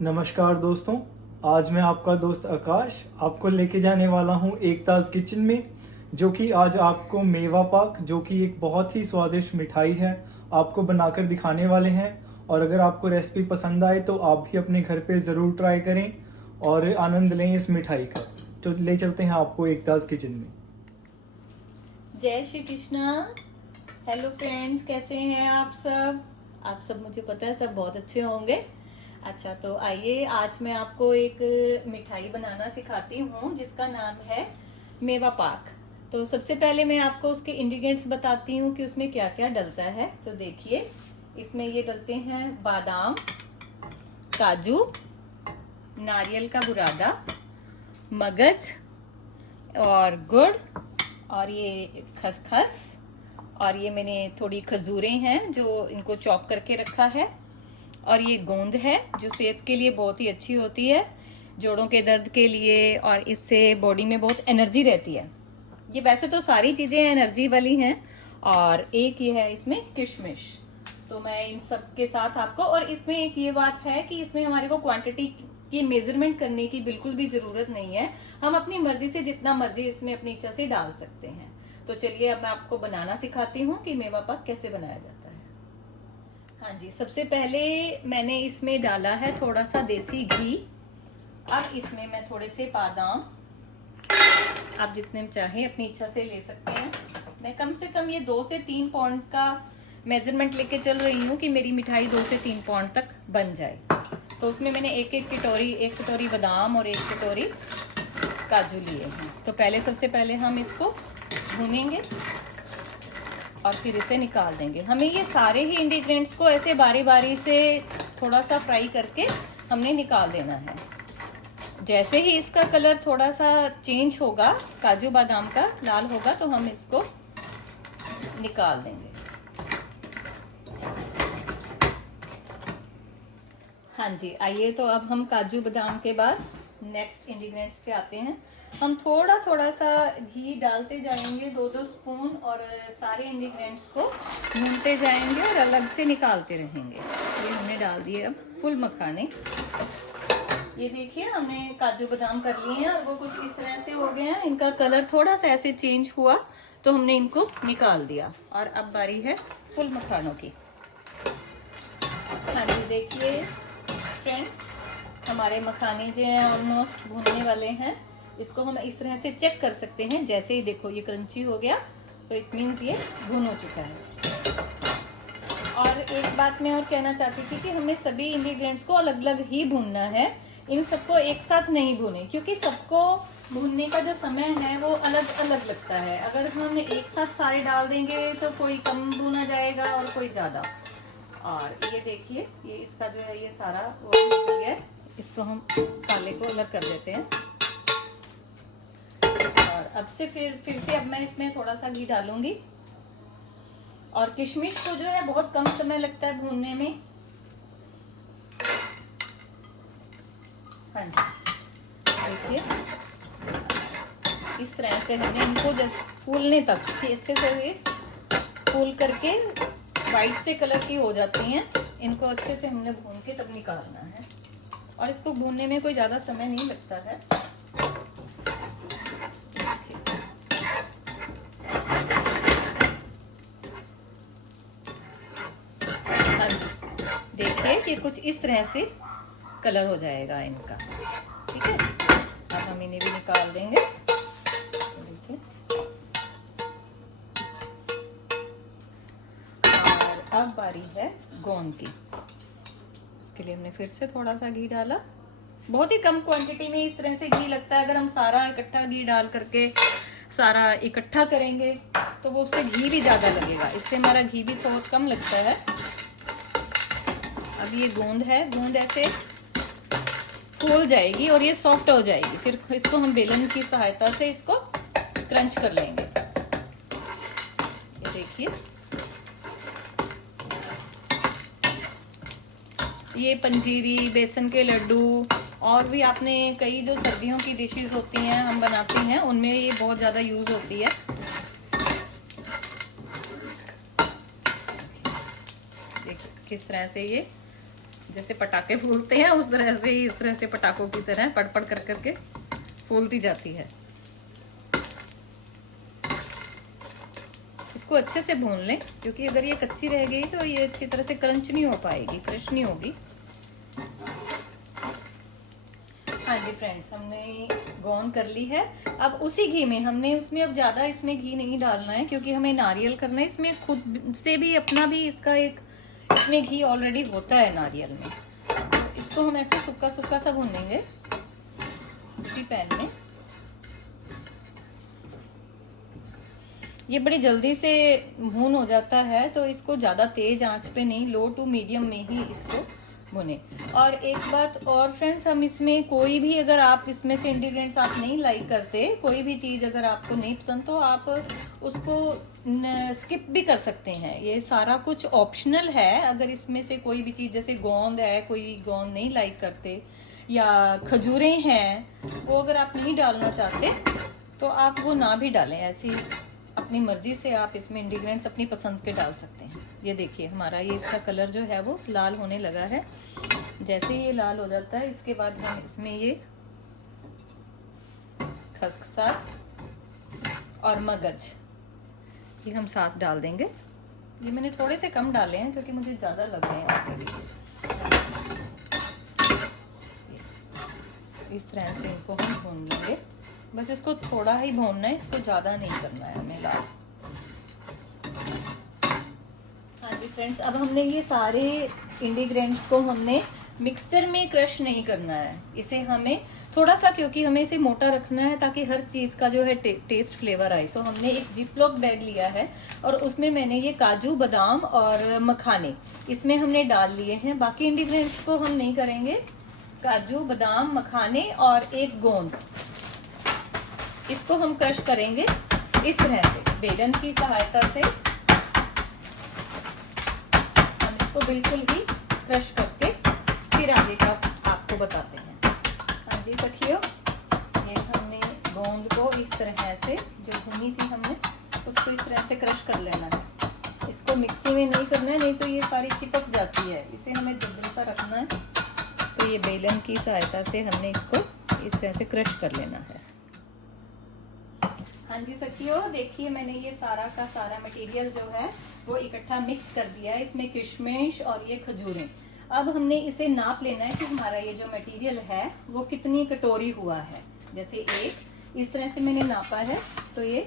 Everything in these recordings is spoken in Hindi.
नमस्कार दोस्तों। आज मैं आपका दोस्त आकाश आपको लेके जाने वाला हूँ एकताज किचन में, जो कि आज आपको मेवा पाक, जो कि एक बहुत ही स्वादिष्ट मिठाई है, आपको बनाकर दिखाने वाले हैं। और अगर आपको रेसिपी पसंद आए तो आप भी अपने घर पे ज़रूर ट्राई करें और आनंद लें इस मिठाई का। तो ले चलते हैं आपको एकताज किचन में। जय श्री कृष्णा। हेलो फ्रेंड्स, कैसे हैं आप सब? आप सब, मुझे पता है, सब बहुत अच्छे होंगे। अच्छा, तो आइए आज मैं आपको एक मिठाई बनाना सिखाती हूँ जिसका नाम है मेवा पाक। तो सबसे पहले मैं आपको उसके इंग्रेडिएंट्स बताती हूँ कि उसमें क्या क्या डलता है। तो देखिए, इसमें ये डलते हैं बादाम, काजू, नारियल का बुरादा, मगज और गुड़, और ये खसखस, और ये मैंने थोड़ी खजूरें हैं जो इनको चॉप करके रखा है, और ये गोंद है जो सेहत के लिए बहुत ही अच्छी होती है, जोड़ों के दर्द के लिए, और इससे बॉडी में बहुत एनर्जी रहती है। ये वैसे तो सारी चीज़ें एनर्जी वाली हैं। और एक ये है इसमें किशमिश। तो मैं इन सब के साथ आपको, और इसमें एक ये बात है कि इसमें हमारे को क्वांटिटी की मेजरमेंट करने की बिल्कुल भी जरूरत नहीं है। हम अपनी मर्जी से जितना मर्जी इसमें अपनी इच्छा से डाल सकते हैं। तो चलिए अब मैं आपको बनाना सिखाती हूँ कि मेवा पाक कैसे बनाया जाता है। हाँ जी, सबसे पहले मैंने इसमें डाला है थोड़ा सा देसी घी। अब इसमें मैं थोड़े से बादाम, आप जितने चाहें अपनी इच्छा से ले सकते हैं। मैं कम से कम ये 2 से 3 पाउंड का मेजरमेंट लेके चल रही हूँ कि मेरी मिठाई 2 से 3 पाउंड तक बन जाए। तो उसमें मैंने एक कटोरी बादाम और 1 कटोरी काजू लिए हैं। तो सबसे पहले हम इसको भूनेंगे और फिर इसे निकाल देंगे। हमें ये सारे ही इंग्रेडिएंट्स को ऐसे बारी बारी से थोड़ा सा फ्राई करके हमने निकाल देना है। जैसे ही इसका कलर थोड़ा सा चेंज होगा, काजू बादाम का लाल होगा, तो हम इसको निकाल देंगे। हाँ जी, आइए तो अब हम काजू बादाम के बाद नेक्स्ट इंग्रेडिएंट्स पे आते हैं। हम थोड़ा थोड़ा सा घी डालते जाएंगे, 2-2 स्पून, और सारे इंग्रेडिएंट्स को भूनते जाएंगे और अलग से निकालते रहेंगे। ये हमने डाल दिए अब फुल मखाने। ये देखिए, हमने काजू बादाम कर लिए हैं और वो कुछ इस तरह से हो गए हैं। इनका कलर थोड़ा सा ऐसे चेंज हुआ तो हमने इनको निकाल दिया। और अब बारी है फुल मखानों की। हाँ जी, देखिए फ्रेंड्स, हमारे मखाने जो हैं ऑलमोस्ट भूनने वाले हैं। इसको हम इस तरह से चेक कर सकते हैं। जैसे ही देखो ये क्रंची हो गया तो इट मीन्स ये भून हो चुका है। और एक बात मैं और कहना चाहती थी कि हमें सभी इंग्रेडिएंट्स को अलग अलग ही भूनना है। इन सबको एक साथ नहीं भूने, क्योंकि सबको भूनने का जो समय है वो अलग अलग लगता है। अगर हम एक साथ सारे डाल देंगे तो कोई कम भूना जाएगा और कोई ज़्यादा। और ये देखिए, ये इसका जो है ये सारा वो निकल गया। इसको हम काले को अलग कर देते हैं। और अब से फिर से अब मैं इसमें थोड़ा सा घी डालूंगी। और किशमिश को जो है बहुत कम समय लगता है भूनने में। हाँ जी, देखिए इस तरह से हमने इनको जब फूलने तक कि अच्छे से ये फूल करके वाइट से कलर की हो जाती हैं, इनको अच्छे से हमने भून के तब निकालना है। और इसको भूनने में कोई ज़्यादा समय नहीं लगता है। हाँ जी, देखिए कि कुछ इस तरह से कलर हो जाएगा इनका। ठीक है, अब हम इन्हें भी निकाल देंगे। देखिए, और अब बारी है गोंद की। इसके लिए हमने फिर से थोड़ा सा घी डाला। बहुत ही कम क्वांटिटी में इस तरह से घी लगता है। अगर हम सारा इकट्ठा घी डाल करके सारा इकट्ठा करेंगे तो वो उससे घी भी ज़्यादा लगेगा। इससे हमारा घी भी बहुत कम लगता है। अब ये गोंद है, गोंद ऐसे फूल जाएगी और ये सॉफ्ट हो जाएगी। फिर इसको हम बेलन की सहायता से इसको क्रंच कर लेंगे। ये देखिए, ये पंजीरी, बेसन के लड्डू, और भी आपने कई जो सर्दियों की डिशेस होती हैं हम बनाते हैं, उनमें ये बहुत ज़्यादा यूज़ होती है। देखिए किस तरह से ये जैसे पटाखे फूलते हैं उस तरह से, इस तरह से पटाखों की तरह पड़ पड़ कर करके फूलती जाती है। इसको अच्छे से भून लें, क्योंकि अगर ये कच्ची रह गई तो ये अच्छी तरह से क्रंच नहीं हो पाएगी, क्रश नहीं होगी। हाँ जी फ्रेंड्स, हमने गोंद कर ली है। अब उसी घी में हमने, उसमें अब ज़्यादा इसमें घी नहीं डालना है, क्योंकि हमें नारियल करना है। इसमें खुद से भी अपना भी इसका एक, इसमें घी ऑलरेडी होता है नारियल में। तो इसको हम ऐसे सूखा सूखा सा भूनेंगे उसी पैन में। ये बड़ी जल्दी से भून हो जाता है, तो इसको ज़्यादा तेज आंच पे नहीं, लो टू मीडियम में ही इसको भुने। और एक बात और फ्रेंड्स, हम इसमें कोई भी, अगर आप इसमें से इंग्रेडिएंट्स आप नहीं लाइक करते, कोई भी चीज़ अगर आपको नहीं पसंद, तो आप उसको स्किप भी कर सकते हैं। ये सारा कुछ ऑप्शनल है। अगर इसमें से कोई भी चीज़, जैसे गोंद है, कोई गोंद नहीं लाइक करते, या खजूरें हैं, वो अगर आप नहीं डालना चाहते तो आप वो ना भी डालें। ऐसी अपनी मर्जी से आप इसमें इंग्रेडिएंट्स अपनी पसंद के डाल सकते हैं। ये देखिए हमारा ये इसका कलर जो है वो लाल होने लगा है। जैसे ये लाल हो जाता है, इसके बाद हम इसमें ये खसखसास और मगज ये हम साथ डाल देंगे। ये मैंने थोड़े से कम डाले हैं क्योंकि मुझे ज़्यादा लग रहे हैं ऑलरेडी। इस तरह से इनको हम भून लेंगे। बस इसको थोड़ा ही भूनना है, इसको ज़्यादा नहीं करना है हमें लाल। हाँ जी फ्रेंड्स, अब हमने ये सारे इंग्रेडिएंट्स को हमने मिक्सर में क्रश नहीं करना है। इसे हमें थोड़ा सा, क्योंकि हमें इसे मोटा रखना है ताकि हर चीज़ का जो है टेस्ट फ्लेवर आए। तो हमने एक जिपलॉक बैग लिया है और उसमें मैंने ये काजू, बादाम और मखाने इसमें हमने डाल लिए हैं। बाकी इंग्रेडिएंट्स को हम नहीं करेंगे। काजू, बादाम, मखाने और एक गोंद, इसको हम क्रश करेंगे इस तरह से बेलन की सहायता से। हम इसको बिल्कुल ही क्रश करके फिर आगे का आपको बताते हैं। हाँ जी सखियों, ये हमने गोंद को इस तरह से, जो भुनी थी हमने, उसको इस तरह से क्रश कर लेना है। इसको मिक्सी में नहीं करना है, नहीं तो ये सारी चिपक जाती है। इसे हमें दुबला सा रखना है। तो ये बेलन की सहायता से हमने इसको इस तरह से क्रश कर लेना है। हाँ जी सखियों, देखिए मैंने ये सारा का सारा मटेरियल जो है वो इकट्ठा मिक्स कर दिया है। इसमें किशमिश और ये खजूरें। अब हमने इसे नाप लेना है कि हमारा ये जो मटेरियल है वो कितनी कटोरी हुआ है। जैसे एक इस तरह से मैंने नापा है, तो ये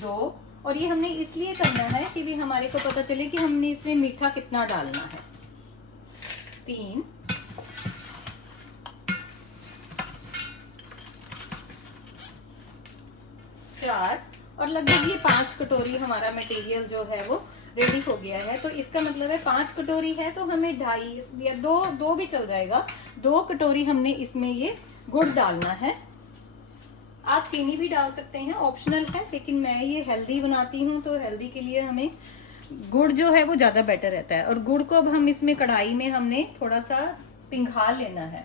2, और ये हमने इसलिए करना है कि भी हमारे को पता चले कि हमने इसमें मीठा कितना डालना है। 3, 4 और लगभग ये 5 कटोरी हमारा मटेरियल जो है वो रेडी हो गया है। तो इसका मतलब है 5 कटोरी है तो हमें 2.5 या 2 भी चल जाएगा। 2 कटोरी हमने इसमें ये गुड़ डालना है। आप चीनी भी डाल सकते हैं, ऑप्शनल है, लेकिन मैं ये हेल्दी बनाती हूँ तो हेल्दी के लिए हमें गुड़ जो है वो ज़्यादा बेटर रहता है। और गुड़ को अब हम इसमें कढ़ाई में हमने थोड़ा सा पिघला लेना है।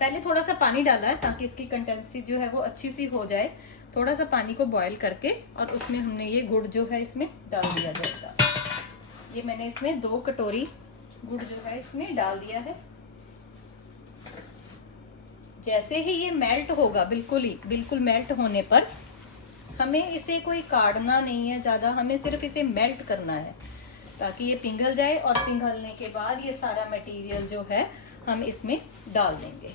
पहले थोड़ा सा पानी डाला है ताकि इसकी कंसिस्टेंसी जो है वो अच्छी सी हो जाए। थोड़ा सा पानी को बॉईल करके और उसमें हमने ये गुड़ जो है इसमें डाल दिया जाएगा। ये मैंने इसमें 2 कटोरी गुड़ जो है इसमें डाल दिया है। जैसे ही ये मेल्ट होगा, बिल्कुल मेल्ट होने पर, हमें इसे कोई काढ़ना नहीं है ज़्यादा, हमें सिर्फ इसे मेल्ट करना है ताकि ये पिघल जाए। और पिघलने के बाद ये सारा मटेरियल जो है हम इसमें डाल देंगे।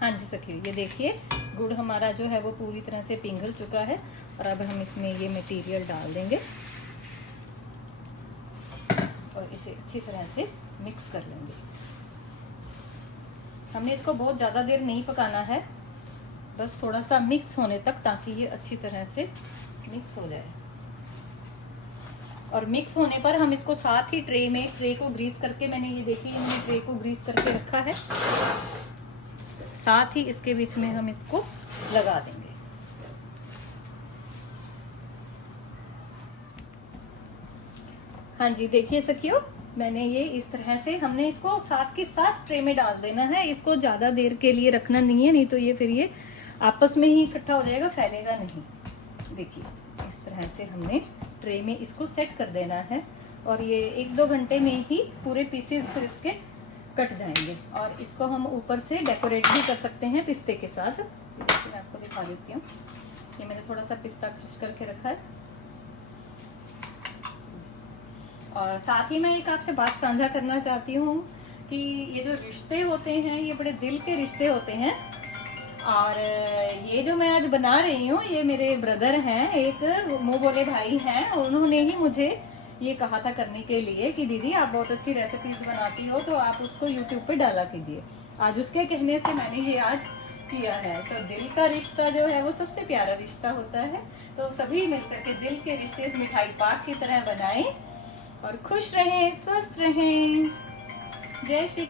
हाँ जी सखियों, ये देखिए गुड़ हमारा जो है वो पूरी तरह से पिघल चुका है और अब हम इसमें ये मटेरियल डाल देंगे और इसे अच्छी तरह से मिक्स कर लेंगे। हमने इसको बहुत ज़्यादा देर नहीं पकाना है, बस थोड़ा सा मिक्स होने तक, ताकि ये अच्छी तरह से मिक्स हो जाए। और मिक्स होने पर हम इसको साथ ही ट्रे को ग्रीस करके, मैंने ये देखिए मैंने ट्रे को ग्रीस करके रखा है, साथ ही इसके बीच में हम इसको लगा देंगे। हाँ जी देखिए सखियों, मैंने ये इस तरह से, हमने इसको साथ के साथ ट्रे में डाल देना है। इसको ज़्यादा देर के लिए रखना नहीं है, नहीं तो ये फिर ये आपस में ही इकट्ठा हो जाएगा, फैलेगा नहीं। देखिए इस तरह से हमने ट्रे में इसको सेट कर देना है और ये 1-2 घंटे में ही पूरे पीसेस फिर इसके कट जाएंगे। और इसको हम ऊपर से डेकोरेट भी कर सकते हैं पिस्ते के साथ। मैं आपको दिखा देती हूँ। ये मैंने थोड़ा सा पिस्ता क्रश करके रखा है। और साथ ही मैं एक आपसे बात साझा करना चाहती हूँ कि ये जो रिश्ते होते हैं ये बड़े दिल के रिश्ते होते हैं। और ये जो मैं आज बना रही हूँ ये मेरे ब्रदर हैं, एक मुँह बोले भाई हैं, और उन्होंने ही मुझे ये कहा था करने के लिए कि दीदी आप बहुत अच्छी रेसिपीज बनाती हो तो आप उसको यूट्यूब पे डाला कीजिए। आज उसके कहने से मैंने ये आज किया है। तो दिल का रिश्ता जो है वो सबसे प्यारा रिश्ता होता है। तो सभी मिलकर के दिल के रिश्ते इस मिठाई पाक की तरह बनाएं और खुश रहें, स्वस्थ रहें। जय श्री